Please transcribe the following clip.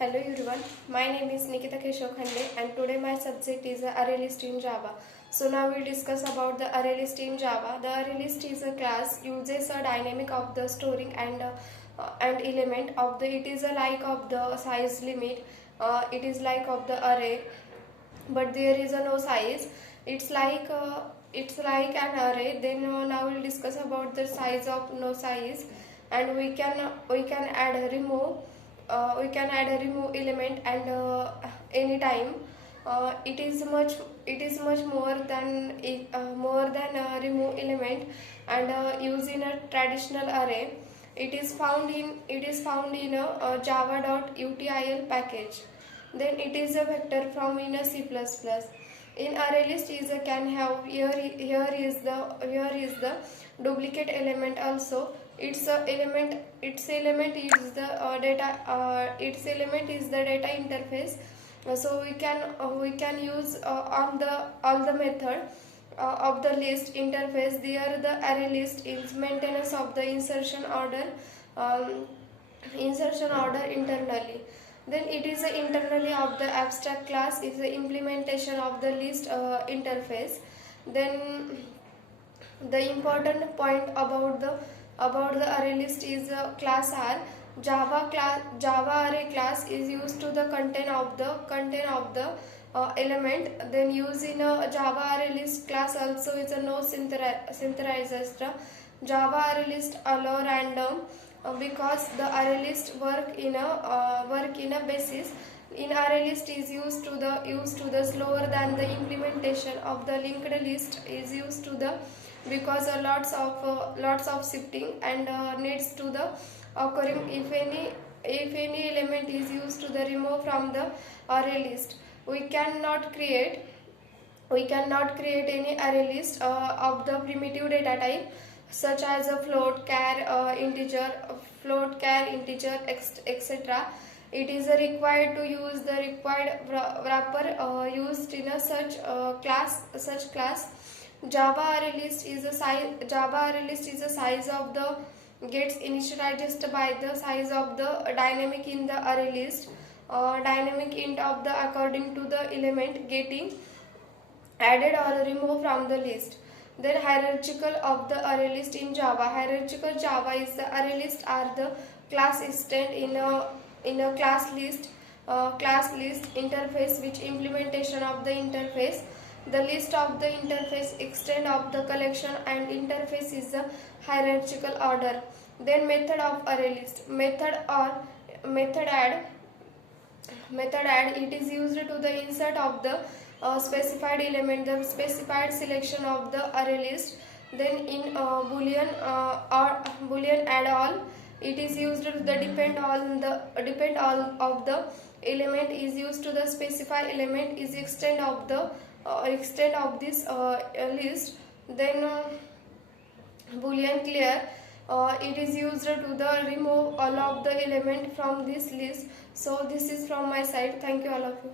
Hello everyone, my name is Nikita Keshav Khande and today my subject is array list in Java. So now we'll discuss about the array list in Java. The array list is a class uses a dynamic of the storing and element of the it is a like of the size limit. It is like of the array, but there is a no size. It's like an array. Then now we'll discuss about the size of no size, and we can add a remove element and anytime. It is much more than a remove element and use in a traditional array. It is found in a java.util package. Then it is a vector from in a C++. In array list is a can have here is the duplicate element also. Its element is the data interface. So we can use all the method of the list interface. There the array list is maintenance of the um, insertion order internally. Then it is internally of the abstract class is the implementation of the list interface. Then the important point about the array list is class are Java array class is used to the content of the element. Then use in a Java array list class also is a no synthesizer. Java array list allow random because the array list work in a basis. In array list is used to the slower than the implementation of the linked list is used to the because lots of shifting and needs to the occurring if any element is used to the remove from the array list. We cannot create any array list of the primitive data type such as a float, char, integer, etc. It is required to use the required wrapper used in a such class. Java array list is a size of the gets initialized by the size of the dynamic in the array list. Dynamic int of the according to the element getting added or removed from the list. Then hierarchical of the array list in Java. Hierarchical Java is the array list are the class extent in a class list interface which implementation of the interface. The list of the interface extent of the collection and interface is the hierarchical order. Then method of array list. Method add it is used to the insert of the specified element, the specified selection of the array list. Then in boolean add all, it is used to the depend all of the element is used to the specify element is extent of this list. Then boolean clear, it is used to the remove all of the element from this list. So this is from my side. Thank you all of you.